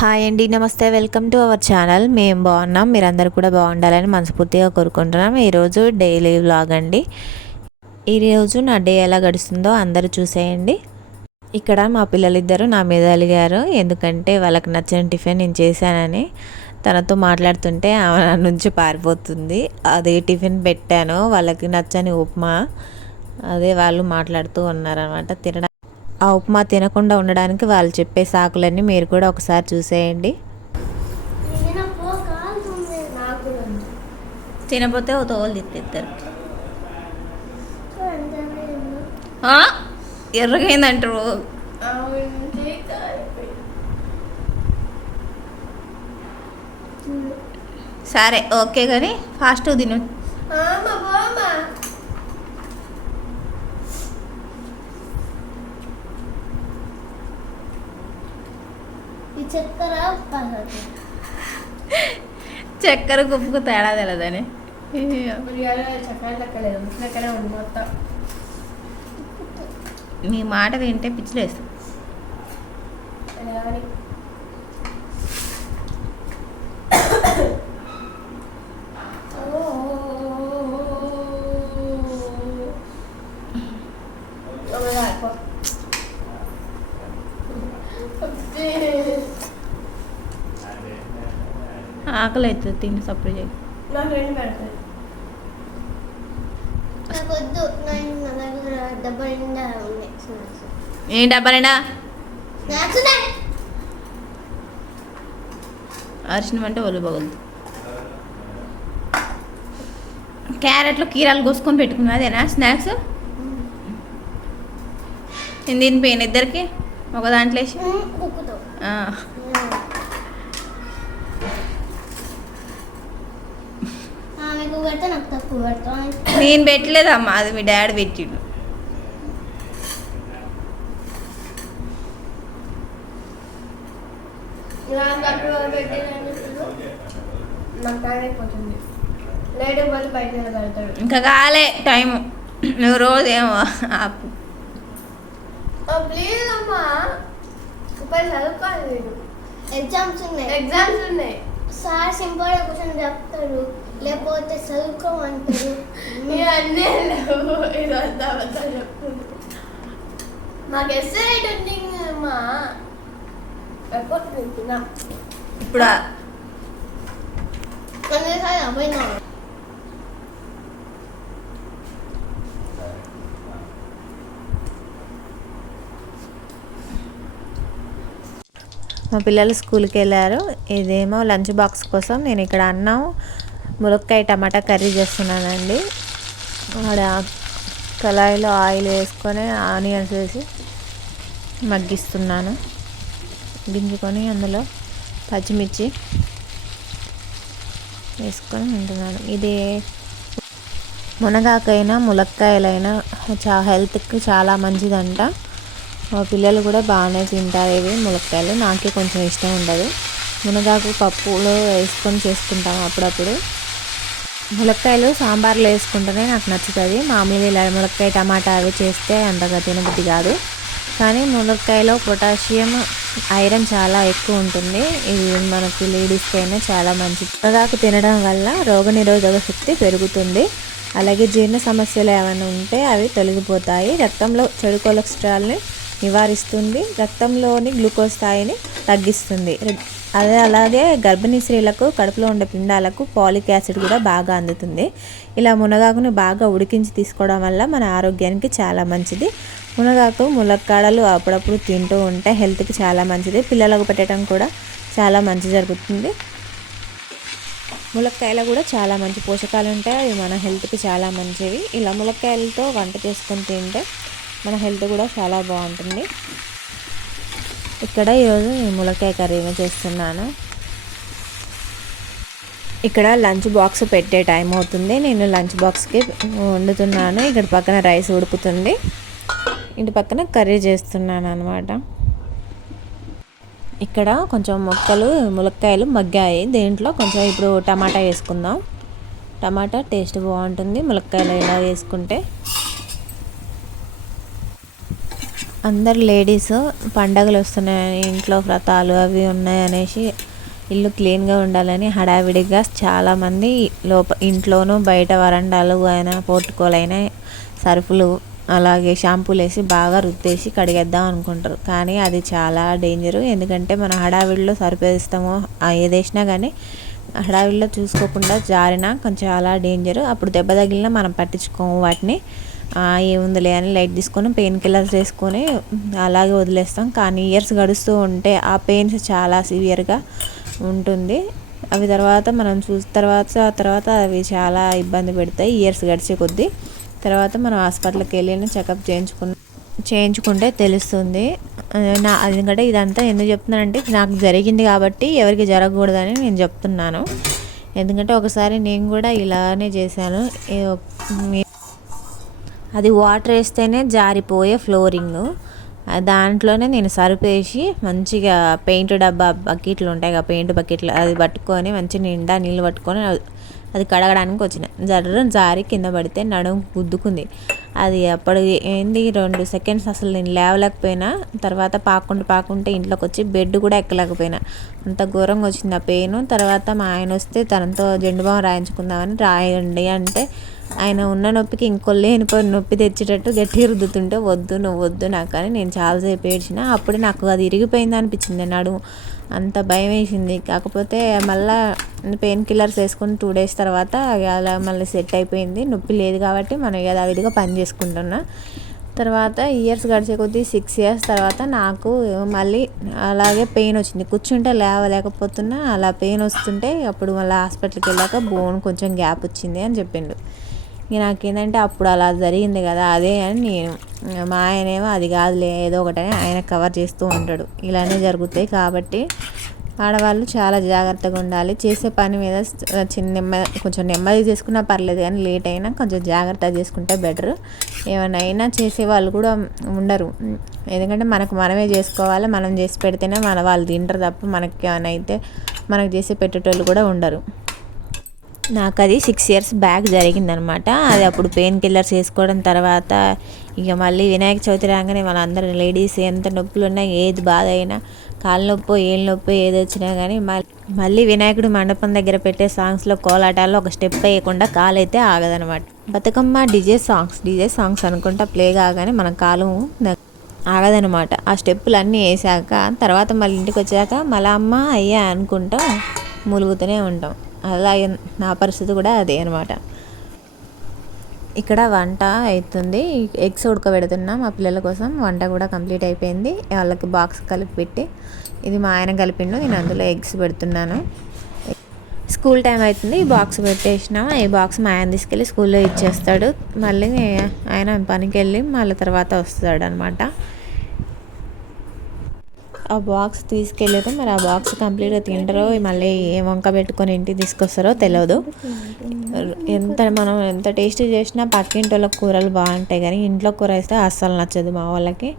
Hi అండి, నమస్తే. Welcome to our channel. మేము బాగున్నాం, మీరందరూ కూడా బాగుండాలని మనస్ఫూర్తిగా కోరుకుంటున్నాం. ఈరోజు డైలీ వ్లాగ్ అండి. ఈరోజు నా డే ఎలా గడుస్తుందో అందరూ చూసేయండి. ఇక్కడ మా పిల్లలిద్దరూ నా మీద అలిగారు, ఎందుకంటే వాళ్ళకి నచ్చిన టిఫిన్ నేను చేశానని. తనతో మాట్లాడుతుంటే ఆమె నా నుంచి పారిపోతుంది. అదే టిఫిన్ పెట్టాను, వాళ్ళకి నచ్చని ఉప్మా. అదే వాళ్ళు మాట్లాడుతూ ఉన్నారనమాట. తినడానికి ఆ ఉప్మా తినకుండా ఉండడానికి వాళ్ళు చెప్పే సాకులన్నీ మీరు కూడా ఒకసారి చూసేయండి. తినపోతే ఒక తోలు తిత్తేస్తారు. ఎర్రగైందంటారు. సరే ఓకే, కానీ ఫాస్ట్ తిను. చక్కెర ఉప్పుకు తేడా తెలదని మీ మాట వింటే పిచ్చిలేస్తుంది. ఆకలి అవుతుంది, తిని సప్పుడు చేయి. ఏం డబ్బాలేనా అరిసిన అంటే ఒళ్ళు పగులుతుంది. క్యారెట్లు కీరాలు కోసుకొని పెట్టుకున్నా, అదేనా స్నాక్స్? నేను తినిపోయాను ఇద్దరికి ఒక దాంట్లో వేసి. నేను పెట్టలేదమ్మా, అది మీ డాడీ పెట్టిండు. ఇంకా కాలే టైము, నువ్వు రోజు ఏమో ఆపు. ఎగ్జామ్స్ ఉన్నాయి. సార్ సింపుల్ క్వశ్చన్ చెప్తారు, లేకపోతే చదువుకోమంటారు. మాకు ఎస్ఏ రైట్ ఉంది అమ్మా. ఇప్పుడు పోయినా మా పిల్లలు స్కూల్కి వెళ్ళారు. ఇదేమో లంచ్ బాక్స్ కోసం నేను ఇక్కడ అన్నం ములక్కాయ టమాటా కర్రీ చేస్తున్నానండి. ఆడ కళాయిలో ఆయిల్ వేసుకొని ఆనియన్స్ వేసి మగ్గిస్తున్నాను. గింజుకొని అందులో పచ్చిమిర్చి వేసుకొని తింటున్నాను. ఇది మునగాకైనా ములక్కాయలైనా హెల్త్కి చాలా మంచిదంట. మా పిల్లలు కూడా బాగానే తింటారు ఇవి ములక్కాయలు. నాకే కొంచెం ఇష్టం ఉండదు. మునగాకు పప్పులో వేసుకొని చేసుకుంటాము అప్పుడప్పుడు. ములక్కాయలు సాంబార్లో వేసుకుంటేనే నాకు నచ్చుతుంది. మామూలుగా ఇలా ములక్కాయ టమాటా అవి చేస్తే అంతగా తినబుద్ధి కాదు. కానీ ములక్కాయలో పొటాషియం, ఐరన్ చాలా ఎక్కువ ఉంటుంది. ఇది మనకి లేడీస్కి అయినా చాలా మంచిది. మునగాకు తినడం వల్ల రోగనిరోధక శక్తి పెరుగుతుంది. అలాగే జీర్ణ సమస్యలు ఏమైనా ఉంటే అవి తొలగిపోతాయి. రక్తంలో చెడు కొలెస్ట్రాల్ని నివారిస్తుంది. రక్తంలోని గ్లూకోజ్ స్థాయిని తగ్గిస్తుంది. అలాగే గర్భిణీ స్త్రీలకు కడుపులో ఉండే పిండాలకు పాలిక్ యాసిడ్ కూడా బాగా అందుతుంది. ఇలా మునగాకును బాగా ఉడికించి తీసుకోవడం వల్ల మన ఆరోగ్యానికి చాలా మంచిది. మునగాకు ములక్కాడలు అప్పుడప్పుడు తింటూ ఉంటే హెల్త్కి చాలా మంచిది. పిల్లలకు పెట్టడం కూడా చాలా మంచి జరుగుతుంది. ములక్కాయలు కూడా చాలా మంచి పోషకాలు ఉంటాయి, అవి మన హెల్త్కి చాలా మంచివి. ఇలా ములక్కాయలతో వంట చేసుకొని తింటే మన హెల్త్ కూడా చాలా బాగుంటుంది. ఇక్కడ ఈరోజు ములక్కాయ కర్రీని చేస్తున్నాను. ఇక్కడ లంచ్ బాక్స్ పెట్టే టైం అవుతుంది. నేను లంచ్ బాక్స్కి వండుతున్నాను. ఇక్కడ పక్కన రైస్ ఉడుకుతుంది, ఇంటి పక్కన కర్రీ చేస్తున్నాను అనమాట. ఇక్కడ కొంచెం ములక్కాయలు మగ్గాయి. దీంట్లో కొంచెం ఇప్పుడు టమాటా వేసుకుందాం. టమాటా టేస్ట్ బాగుంటుంది ములక్కాయలు ఇలా వేసుకుంటే. అందరు లేడీస్ పండగలు వస్తున్నాయని ఇంట్లో వ్రతాలు అవి ఉన్నాయనేసి ఇల్లు క్లీన్గా ఉండాలని హడావిడిగా చాలామంది ఇంట్లోనూ బయట వరండాలు అయినా పోర్టుకోలైనా సరుపులు అలాగే షాంపూలు వేసి బాగా రుద్దేసి కడిగేద్దాం అనుకుంటారు. కానీ అది చాలా డేంజరు. ఎందుకంటే మనం హడావిడిలో సరిపేస్తామో ఏదేసినా కానీ హడావిడిలో చూసుకోకుండా జారినా కొంచెం చాలా డేంజరు. అప్పుడు దెబ్బ తగిలినా మనం పట్టించుకోము వాటిని. ఏముందిలే అని లైట్ తీసుకొని పెయిన్ కిల్లర్స్ వేసుకొని అలాగే వదిలేస్తాం. కానీ ఇయర్స్ గడుస్తూ ఉంటే ఆ పెయిన్స్ చాలా సివియర్గా ఉంటుంది. అవి తర్వాత మనం తర్వాత అవి చాలా ఇబ్బంది పెడతాయి ఇయర్స్ గడిచే కొద్దీ. తర్వాత మనం హాస్పిటల్కి వెళ్ళి చెకప్ చేయించుకుంటే తెలుస్తుంది. ఎందుకంటే ఇదంతా ఎందుకు చెప్తున్నానంటే నాకు జరిగింది కాబట్టి ఎవరికి జరగకూడదని నేను చెప్తున్నాను. ఎందుకంటే ఒకసారి నేను కూడా ఇలానే చేశాను. అది వాటర్ వేస్తేనే జారిపోయే ఫ్లోరింగ్, దాంట్లోనే నేను సరిపేసి మంచిగా పెయింట్ డబ్బా బకెట్లు ఉంటాయి కదా, పెయింట్ బకెట్లు అది పట్టుకొని మంచి నిండా నీళ్ళు పట్టుకొని అది కడగడానికి వచ్చిన జారి కింద పడితే నడుము గుద్దుకుంది. అది అప్పుడు ఏంది 2 సెకండ్స్ అసలు నేను లేవలేకపోయినా. తర్వాత పాకుంటే ఇంట్లోకి వచ్చి బెడ్ కూడా ఎక్కలేకపోయినా, అంత ఘోరంగా వచ్చింది ఆ పెయిన్. తర్వాత మా ఆయన వస్తే తనతో జెండు బామ్ రాయించుకుందామని రాయండి అంటే ఆయన ఉన్న నొప్పికి లేనిపోయిన నొప్పి తెచ్చేటట్టు గట్టిగా రుద్దుతుంటే నువ్వు వద్దు నాకు అని నేను చాలాసేపు ఏడ్చిన. అప్పుడే నాకు అది ఇరిగిపోయింది అనిపించింది నడుము, అంత భయం వేసింది. కాకపోతే మళ్ళీ పెయిన్ కిల్లర్స్ వేసుకుని 2 days తర్వాత అలా మళ్ళీ సెట్ అయిపోయింది. నొప్పి లేదు కాబట్టి మనం యథావిధిగా పని చేసుకుంటున్నా. తర్వాత ఇయర్స్ గడిచే కొద్దీ 6 years తర్వాత నాకు మళ్ళీ అలాగే పెయిన్ వచ్చింది. కూర్చుంటే లేవలేకపోతున్నా, అలా పెయిన్ వస్తుంటే అప్పుడు మళ్ళీ హాస్పిటల్కి వెళ్ళాక బోన్ కొంచెం గ్యాప్ వచ్చింది అని చెప్పిండు. ఇక నాకేంటంటే అప్పుడు అలా జరిగింది కదా అదే అని నేను, మా ఆయనేమో అది కాదులే ఏదో ఒకటని ఆయన కవర్ చేస్తూ ఉంటాడు. ఇలానే జరుగుతాయి కాబట్టి ఆడవాళ్ళు చాలా జాగ్రత్తగా ఉండాలి. చేసే పని మీద కొంచెం నెమ్మది చేసుకున్నా పర్లేదు, కానీ లేట్ అయినా కొంచెం జాగ్రత్తగా చేసుకుంటే బెటర్. ఏమైనా అయినా చేసే వాళ్ళు కూడా ఉండరు. ఎందుకంటే మనమే చేసుకోవాలి, మనం చేసి పెడితేనే వాళ్ళు తింటారు తప్ప మనకి ఏమైనా అయితే మనకు చేసి పెట్టేటోళ్ళు కూడా ఉండరు. నాకు అది 6 years బ్యాక్ జరిగిందనమాట. అది అప్పుడు పెయిన్ కిల్లర్స్ వేసుకోవడం తర్వాత ఇక మళ్ళీ వినాయక చవితి రాగానే వాళ్ళందరూ లేడీస్ ఎంత నొప్పులు ఉన్నా, ఏది బాధ అయినా, కాళ్ళ నొప్పి ఏళ్ళ నొప్పి ఏది వచ్చినా కానీ మళ్ళీ వినాయకుడు మండపం దగ్గర పెట్టే సాంగ్స్లో కోలాటాల్లో ఒక స్టెప్ వేయకుండా కాలు అయితే ఆగదనమాట. బతుకమ్మ డీజే సాంగ్స్ అనుకుంటా ప్లే కాగానే మన కాలు ఆగదనమాట. ఆ స్టెప్పులు అన్నీ వేసాక తర్వాత మళ్ళీ ఇంటికి వచ్చాక మళ్ళీ అమ్మ అయ్యా అనుకుంటా ములుగుతూనే ఉంటాం. అలా నా పరిస్థితి కూడా అదే అనమాట. ఇక్కడ వంట అవుతుంది, ఎగ్స్ ఉడకబెడుతున్నాం మా పిల్లల కోసం. వంట కూడా కంప్లీట్ అయిపోయింది. వాళ్ళకి బాక్స్ కలిపి పెట్టి, ఇది మా ఆయన కలిపిండు, నేను అందులో ఎగ్స్ పెడుతున్నాను. స్కూల్ టైం అవుతుంది, ఈ బాక్స్ పెట్టేసిన. ఈ బాక్స్ మా ఆయన తీసుకెళ్ళి స్కూల్లో ఇచ్చేస్తాడు. మళ్ళీ ఆయన పనికి వెళ్ళి మళ్ళీ తర్వాత వస్తాడు అనమాట. ఆ బాక్స్ తీసుకెళ్ళారు, మరి ఆ బాక్స్ కంప్లీట్గా తింటారో మళ్ళీ ఏ వంక పెట్టుకొని ఇంటికి తీసుకొస్తారో తెలియదు. మనం ఎంత టేస్టీ చేసినా పక్కింటి వాళ్ళకి కూరలు బాగుంటాయి, కానీ ఇంట్లో కూర వేస్తే అస్సలు నచ్చదు మా వాళ్ళకి.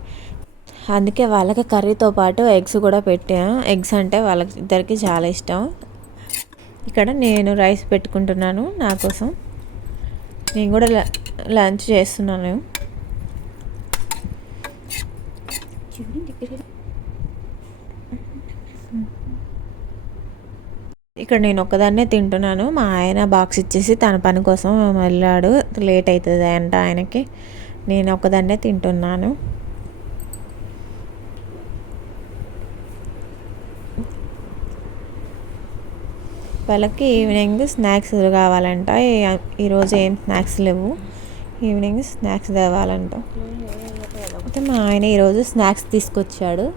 అందుకే వాళ్ళకి కర్రీతో పాటు ఎగ్స్ కూడా పెట్టాను. ఎగ్స్ అంటే వాళ్ళకి ఇద్దరికి చాలా ఇష్టం. ఇక్కడ నేను రైస్ పెట్టుకుంటున్నాను నా కోసం. నేను కూడా లంచ్ చేస్తున్నాను. ఇక్కడ నేను ఒక్కదాన్నే తింటున్నాను. మా ఆయన బాక్స్ ఇచ్చేసి తన పని కోసం వెళ్ళాడు, లేట్ అవుతుంది అంట ఆయనకి. నేను ఒక్కదాన్నే తింటున్నాను. వాళ్ళకి ఈవినింగ్ స్నాక్స్ కావాలంట. ఈరోజు ఏం స్నాక్స్ లేవు, ఈవినింగ్ స్నాక్స్ కావాలంట. అయితే మా ఆయన ఈరోజు స్నాక్స్ తీసుకొచ్చాడు.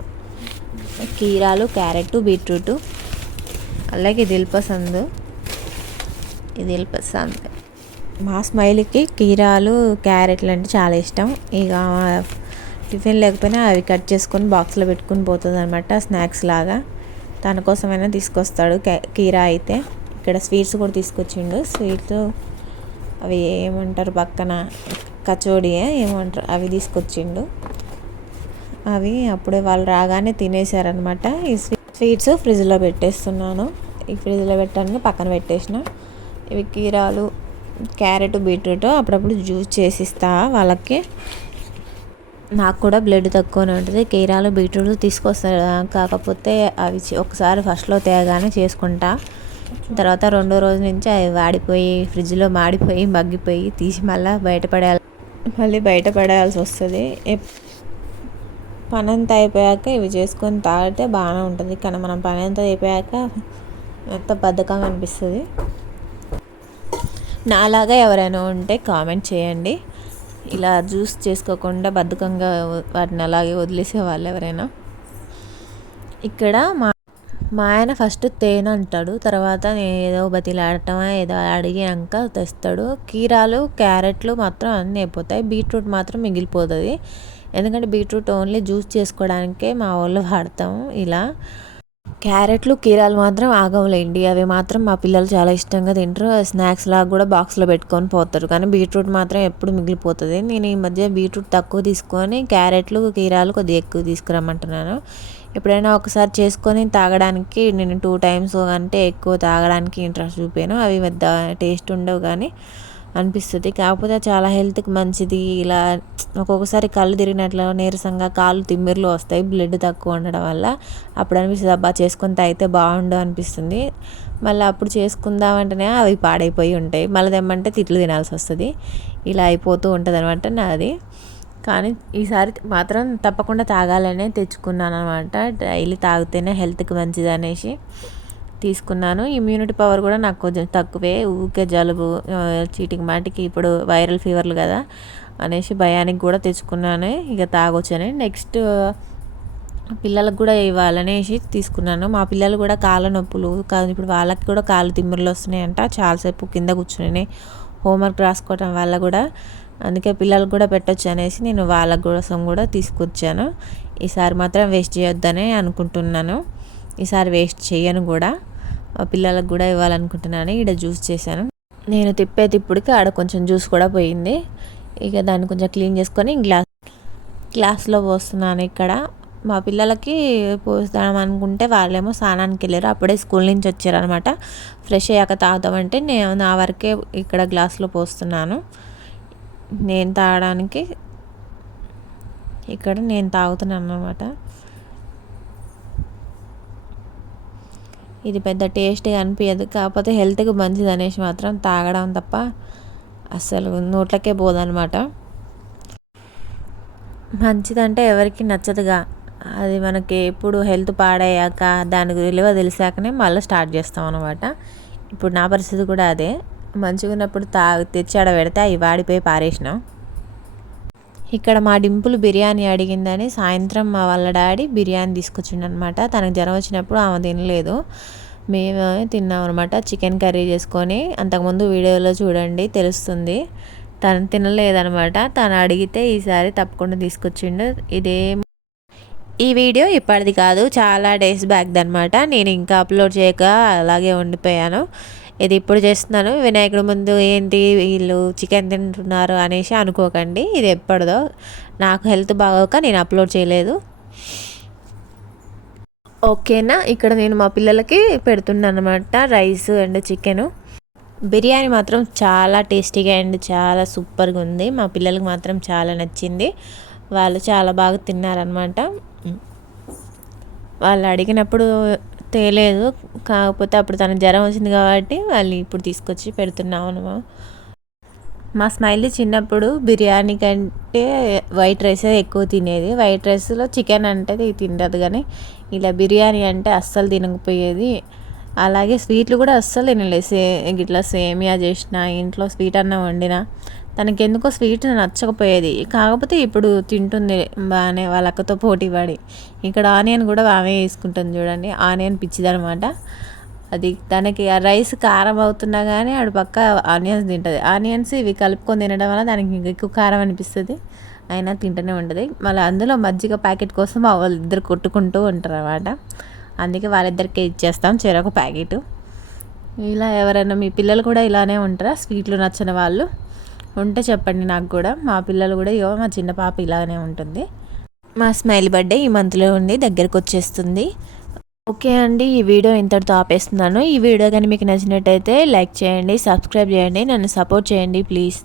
కీరాలు, క్యారెట్, బీట్రూట్, అలాగే దిల్పసంద్. మా స్మైల్కి కీరాలు, క్యారెట్లు అంటే చాలా ఇష్టం. ఇక టిఫిన్ లేకపోయినా అవి కట్ చేసుకొని బాక్స్లో పెట్టుకుని పోతుంది అనమాట, స్నాక్స్ లాగా. తన కోసమైనా తీసుకొస్తాడు కీరా అయితే. ఇక్కడ స్వీట్స్ కూడా తీసుకొచ్చిండు. స్వీట్స్ అవి ఏమంటారు పక్కన కచోడి ఏమంటారు అవి తీసుకొచ్చిండు. అవి అప్పుడే వాళ్ళు రాగానే తినేసారనమాట. ఈ స్వీట్స్ ఫ్రిడ్జ్లో పెట్టేస్తున్నాను. ఈ ఫ్రిడ్జ్లో పెట్టడానికి పక్కన పెట్టేసిన. ఇవి కీరాలు, క్యారెట్, బీట్రూట్ అప్పుడప్పుడు జ్యూస్ చేసిస్తా వాళ్ళకి. నాకు కూడా బ్లడ్ తక్కువనే ఉంటుంది. కీరాలు బీట్రూట్ తీసుకొస్తాడు, కాకపోతే అవి ఒకసారి ఫస్ట్లో తేగానే చేసుకుంటా. తర్వాత రెండో రోజు నుంచి అవి వాడిపోయి ఫ్రిడ్జ్లో మాడిపోయి మగ్గిపోయి తీసి మళ్ళీ బయటపడేయాల్సి వస్తుంది. పని అంతా అయిపోయాక ఇవి చేసుకొని తాగితే బాగానే ఉంటుంది, కానీ మనం పని అంతా అయిపోయాక ఎంత బద్ధకంగా అనిపిస్తుంది. నాలాగా ఎవరైనా ఉంటే కామెంట్ చేయండి, ఇలా జ్యూస్ చేసుకోకుండా బద్ధకంగా వాటిని అలాగే వదిలేసే వాళ్ళు ఎవరైనా. ఇక్కడ మా ఆయన ఫస్ట్ తేనె అంటాడు, తర్వాత ఏదో బతిలాడటం ఏదో అడిగినాక తెస్తాడు. కీరాలు క్యారెట్లు మాత్రం అన్నీ అయిపోతాయి, బీట్రూట్ మాత్రం మిగిలిపోతుంది. ఎందుకంటే బీట్రూట్ ఓన్లీ జ్యూస్ చేసుకోవడానికే మా వాళ్ళు వాడతాము. ఇలా క్యారెట్లు కీరాలు మాత్రం ఆగవులేండి, అవి మాత్రం మా పిల్లలు చాలా ఇష్టంగా తింటారు. స్నాక్స్ లాగా కూడా బాక్స్లో పెట్టుకొని పోతారు, కానీ బీట్రూట్ మాత్రం ఎప్పుడు మిగిలిపోతుంది. నేను ఈ మధ్య బీట్రూట్ తక్కువ తీసుకొని క్యారెట్లు కీరాలు కొద్దిగా ఎక్కువ తీసుకురమ్మంటున్నాను. ఎప్పుడైనా ఒకసారి చేసుకొని తాగడానికి నేను 2 times అంటే ఎక్కువ తాగడానికి ఇంట్రెస్ట్ చూపాను. అవి పెద్ద టేస్ట్ ఉండవు కానీ అనిపిస్తుంది, కాకపోతే చాలా హెల్త్కి మంచిది. ఇలా ఒక్కొక్కసారి కళ్ళు తిరిగినట్లు నీరసంగా కాళ్ళు తిమ్మిర్లు వస్తాయి బ్లడ్ తక్కువ ఉండడం వల్ల. అప్పుడు అనిపిస్తుంది అబ్బా చేసుకొని తాగితే బాగుండు అనిపిస్తుంది. మళ్ళీ అప్పుడు చేసుకుందామంటేనే అవి పాడైపోయి ఉంటాయి, మళ్ళీ తెమ్మంటే తిట్లు తినాల్సి వస్తుంది. ఇలా అయిపోతూ ఉంటుంది అనమాట నాది. కానీ ఈసారి మాత్రం తప్పకుండా తాగాలనే తెచ్చుకున్నాను అనమాట. డైలీ తాగితేనే హెల్త్కి మంచిది అనేసి తీసుకున్నాను. ఇమ్యూనిటీ పవర్ కూడా నాకు కొంచెం తక్కువే, ఊరికే జలుబు చీటికి మాటికి ఇప్పుడు వైరల్ ఫీవర్లు కదా అనేసి భయానికి కూడా తెచ్చుకున్నాను. ఇక తాగొచ్చని నెక్స్ట్ పిల్లలకు కూడా ఇవ్వాలనేసి తీసుకున్నాను. మా పిల్లలు కూడా కాళ్ళ నొప్పులు కాదు, ఇప్పుడు వాళ్ళకి కూడా కాళ్ళు తిమ్మిర్లు వస్తున్నాయంట. చాలాసేపు కింద కూర్చుని హోంవర్క్ రాసుకోవటం వల్ల కూడా, అందుకే పిల్లలకు కూడా పెట్టొచ్చు అనేసి నేను వాళ్ళ కోసం కూడా తీసుకొచ్చాను. ఈసారి మాత్రం వేస్ట్ చేయొద్దనే అనుకుంటున్నాను, ఈసారి వేస్ట్ చేయను కూడా, పిల్లలకు కూడా ఇవ్వాలనుకుంటున్నాను. ఇక్కడ జ్యూస్ చేశాను. నేను తిప్పే తిప్పుడికి ఆడ కొంచెం జ్యూస్ కూడా పోయింది. ఇక దాన్ని కొంచెం క్లీన్ చేసుకొని గ్లాస్లో పోస్తున్నాను. ఇక్కడ మా పిల్లలకి పోస్తాం అనుకుంటే వాళ్ళేమో స్నానానికి వెళ్ళారు, అప్పుడే స్కూల్ నుంచి వచ్చారనమాట. ఫ్రెష్ అయ్యాక తాగుతామంటే నేను నా వరకే ఇక్కడ గ్లాస్లో పోస్తున్నాను. నేను తాగడానికి ఇక్కడ నేను తాగుతున్నాను అనమాట. ఇది పెద్ద టేస్ట్గా అనిపించదు, కాకపోతే హెల్త్కి మంచిది అనేసి మాత్రం తాగడం తప్ప అసలు నోట్లకే పోదనమాట. మంచిదంటే ఎవరికి నచ్చదుగా, అది మనకి ఎప్పుడు హెల్త్ పాడయ్యాక దానికి విలువ తెలిసాకనే మళ్ళీ స్టార్ట్ చేస్తాం అనమాట. ఇప్పుడు నా పరిస్థితి కూడా అదే, మంచిగా ఉన్నప్పుడు తెచ్చి ఆడ పెడితే అవి వాడిపోయి పారేసినాం. ఇక్కడ మా డింపుల్ బిర్యానీ అడిగిందని సాయంత్రం మా వాళ్ళ డాడీ బిర్యానీ తీసుకొచ్చిండు అనమాట. తనకు జ్వరం వచ్చినప్పుడు ఆమె తినలేదు, మేము తిన్నాం అనమాట. చికెన్ కర్రీ చేసుకొని, అంతకుముందు వీడియోలో చూడండి తెలుస్తుంది. తను తినలేదనమాట, తను అడిగితే ఈసారి తప్పకుండా తీసుకొచ్చిండు. ఈ వీడియో ఇప్పటిది కాదు, చాలా డేస్ బ్యాక్ది అనమాట. నేను ఇంకా అప్లోడ్ చేయక అలాగే ఉండిపోయాను. ఇది ఇప్పుడు చేస్తున్నాను. వినాయకుడి ముందు ఏంటి వీళ్ళు చికెన్ తింటున్నారు అనేసి అనుకోకండి, ఇది ఎప్పటిదో. నాకు హెల్త్ బాగోక నేను అప్లోడ్ చేయలేదు. ఓకేనా, ఇక్కడ నేను మా పిల్లలకి పెడుతున్నాను అనమాట రైస్ అండ్ చికెను. బిర్యానీ మాత్రం చాలా టేస్టీగా అండ్ చాలా సూపర్గా ఉంది. మా పిల్లలకి మాత్రం చాలా నచ్చింది, వాళ్ళు చాలా బాగా తిన్నారనమాట. వాళ్ళు అడిగినప్పుడు తేలేదు, కాకపోతే అప్పుడు తనకు జ్వరం వచ్చింది కాబట్టి వాళ్ళు ఇప్పుడు తీసుకొచ్చి పెడుతున్నాము. మా స్మైలీ చిన్నప్పుడు బిర్యానీ కంటే వైట్ రైసే ఎక్కువ తినేది. వైట్ రైస్లో చికెన్ అంటే తింటది, కానీ ఇలా బిర్యానీ అంటే అస్సలు తినకపోయేది. అలాగే స్వీట్లు కూడా అస్సలు తినలేదు. ఇట్లా సేమియా చేసిన, ఇంట్లో స్వీట్ అన్నం వండినా తనకి ఎందుకో స్వీట్ నచ్చకపోయేది. కాకపోతే ఇప్పుడు తింటుంది బాగానే, వాళ్ళ అక్కతో పోటీ పడి. ఇక్కడ ఆనియన్ కూడా ఆమె వేసుకుంటుంది చూడండి, ఆనియన్ పిచ్చిదనమాట. అది తనకి ఆ రైస్ కారం అవుతున్నా కానీ ఆడు పక్క ఆనియన్స్ తింటుంది. ఆనియన్స్ ఇవి కలుపుకొని తినడం వల్ల దానికి ఎక్కువ కారం అనిపిస్తుంది, అయినా తింటూనే ఉంటుంది. మళ్ళీ అందులో మజ్జిగ ప్యాకెట్ కోసం వాళ్ళిద్దరు కొట్టుకుంటూ ఉంటారు అన్నమాట. అందుకే వాళ్ళిద్దరికే ఇచ్చేస్తాం చెరొక ప్యాకెట్. ఇలా ఎవరైనా మీ పిల్లలు కూడా ఇలానే ఉంటారా, స్వీట్లు నచ్చని వాళ్ళు ఉంటే చెప్పండి నాకు కూడా. మా పిల్లలు కూడా మా చిన్న పాప ఇలానే ఉంటుంది. మా స్మైల్ బర్త్డే ఈ మంత్లో ఉంది, దగ్గరకు వచ్చేస్తుంది. ఓకే అండి, ఈ వీడియో ఇంతటితో ఆపేస్తున్నాను. ఈ వీడియో కానీ మీకు నచ్చినట్టయితే లైక్ చేయండి, సబ్స్క్రైబ్ చేయండి, నన్ను సపోర్ట్ చేయండి ప్లీజ్.